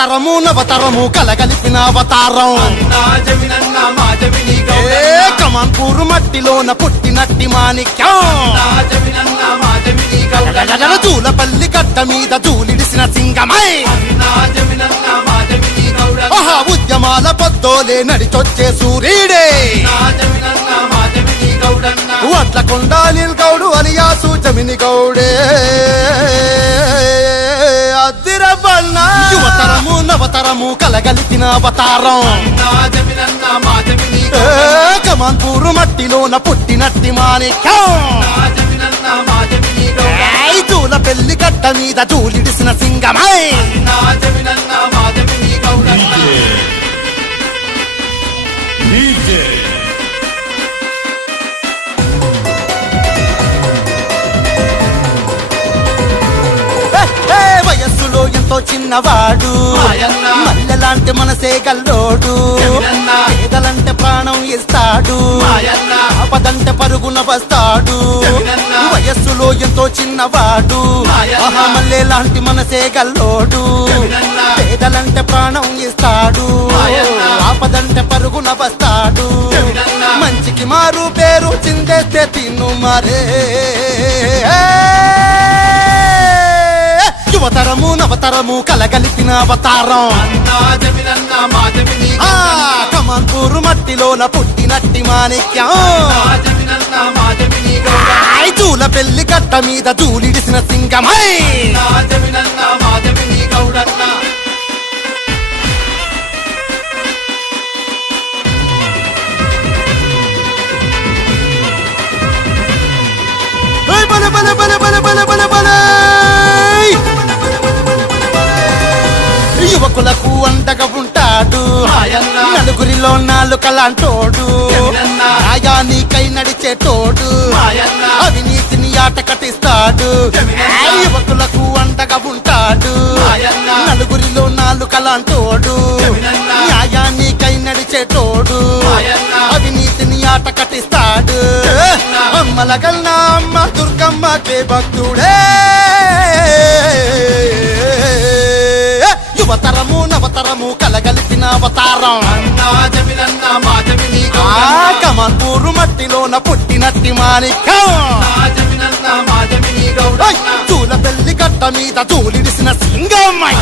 యువతరము నవతరము కలగలిపిన అవతారం కమాన్పూరు మట్టిలోన పుట్టినట్టి మాణిక్యం జూలపల్లి గడ్డ మీద జూలిడిసిన సింగమై ఉద్యమాల పొద్దోలే నడిచొచ్చే సూర్యుడే వడ్ల కొండాలిల్ గౌడు అలియాసు జమిని గౌడే యువతరము నవతరము కలగలిపిన అవతారం కమాన్పూరు మట్టిలోన పుట్టినట్టి మాణిక్యం జూల పెళ్లి గడ్డ మీద జూలిడిసిన సింగమై వయస్సులో ఎంతో చిన్నవాడు మల్లెలాంటి మనసే గల్లోడు పేదలంటే ప్రాణం ఇస్తాడు ఆపదంటే పరుగున వస్తాడు వయస్సులో ఎంతో చిన్నవాడు మల్లెలాంటి మనసే గల్లోడు పేదలంటే ప్రాణం ఇస్తాడు ఆపదంటే పరుగున వస్తాడు మంచికి మారు పేరు చిందేస్తే తిన్ను మరే యువతరము నవతరము కలగలిపిన అవతారం కమాన్పూరు మట్టిలోన పుట్టినట్టి మాణిక్యం జూల పెళ్లి గడ్డ మీద జూలిడిసిన సింగమై యువకులకు అండగా ఉంటాడు నలుగురిలో నాలుకలాంటోడు న్యాయానికై నడిచేటోడు అవినీతిని ఆట కట్టిస్తాడు యువకులకు అండగా ఉంటాడు నలుగురిలో నాలుకలాంటోడు న్యాయానికై నడిచేటోడు అవినీతిని ఆట కట్టిస్తాడు అమ్మల కన్నా అమ్మ దుర్గమ్మకే భక్తుడే యువతరము నవతరము కలగలిపిన అవతారం కమాన్పూరు మట్టిలోన పుట్టినట్టి మాణిక్యం జూల పెళ్లి గడ్డ మీద జూలిడిసిన సింగమై